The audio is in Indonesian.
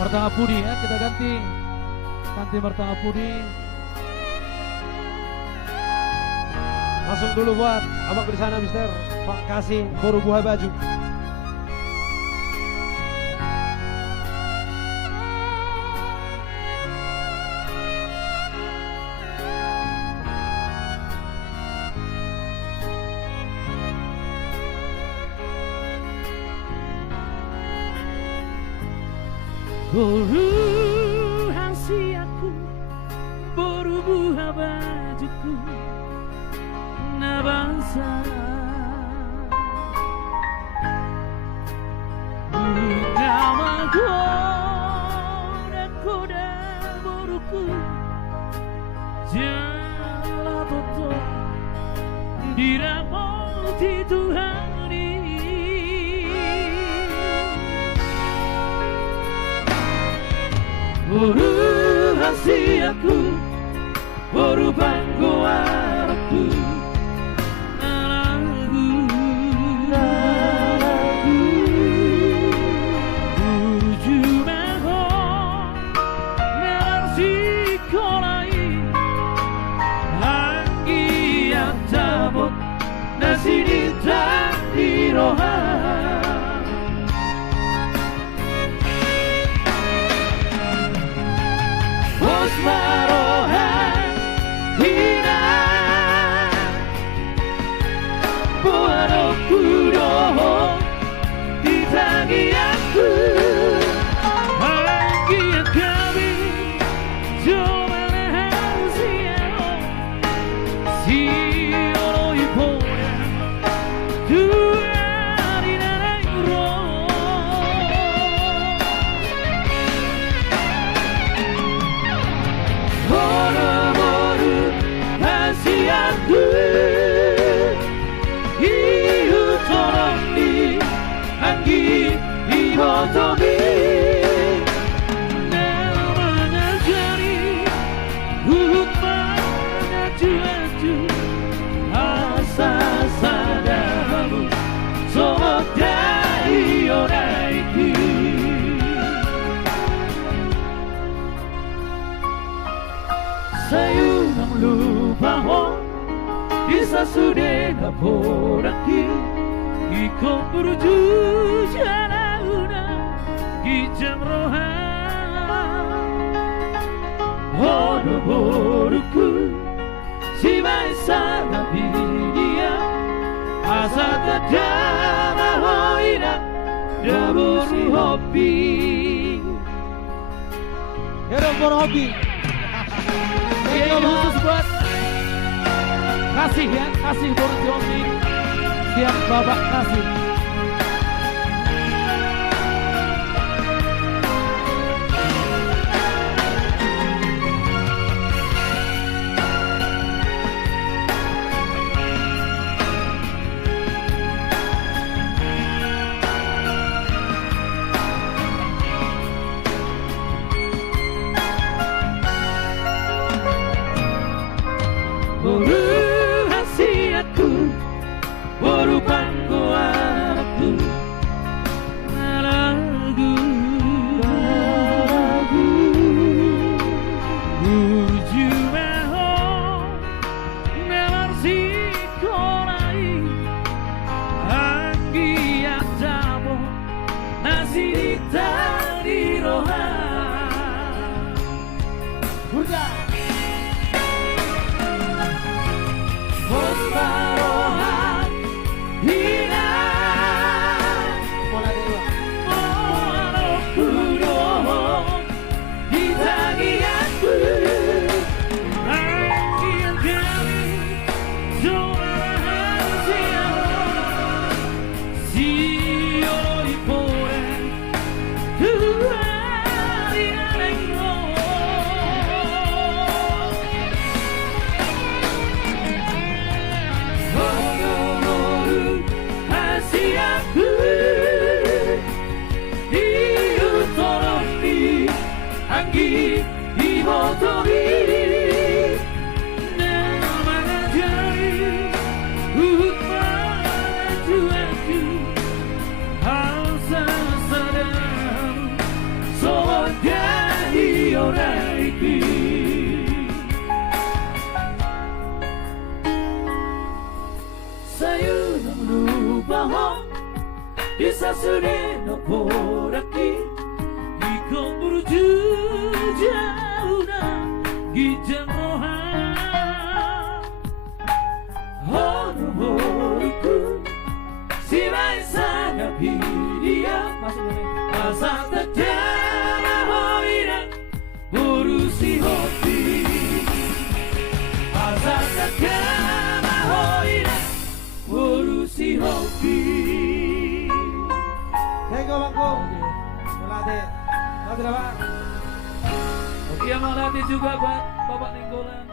Martanga Pudi ya, kita ganti Martanga Pudi. Langsung dulu buat abang di sana, Mister. Pak kasih baru buah baju. Baru hasiaku, baru buah bajuku, na bangsa. Bunga menggoda-goda baruku, jala toto dirapoti Tuhan. Baru hasiaku, baru bangku aku, marohan hina buat kudoho ditangi aku lagi kami coba rahasia si oro ipoya tuari narayro aku hiu tolong di anggi ibotomi namanya jari hubungannya juaju asa sadamu somok dari oraiku sayang lupa ho bisa sudah poraki iko menuju jalan kijam rohan hono boruku si maisa nabidia asa tadama hoina daburi hobi Hero for hobi. Ini khusus buat kasih ya, kasih Bon Jovi, siap babak kasih. Baru hasiaku, baru bangku aku, lagu uju meho nemarsi kolai anggi atabo nasi ditari rohan Burga Bos marohan hina bola kudoho ditangi aku lagi yang kami zona rahasia si oro ipoe tuari alengro aku hiu tolong di anggi ibotomi namanya jari maju aku asa sadamu soal orang iki. Sayu nang lupa bisa sudah noporaki iko menuju jauh na gijang rohan horu-horuku si maisa ngapiria asa terjara hoira urusi hoti asa terjara hoira urusi hoti. Thank you Bangku. Melati. Selamat Bang. Oke, yang melatih juga buat Bapak Nenggolan.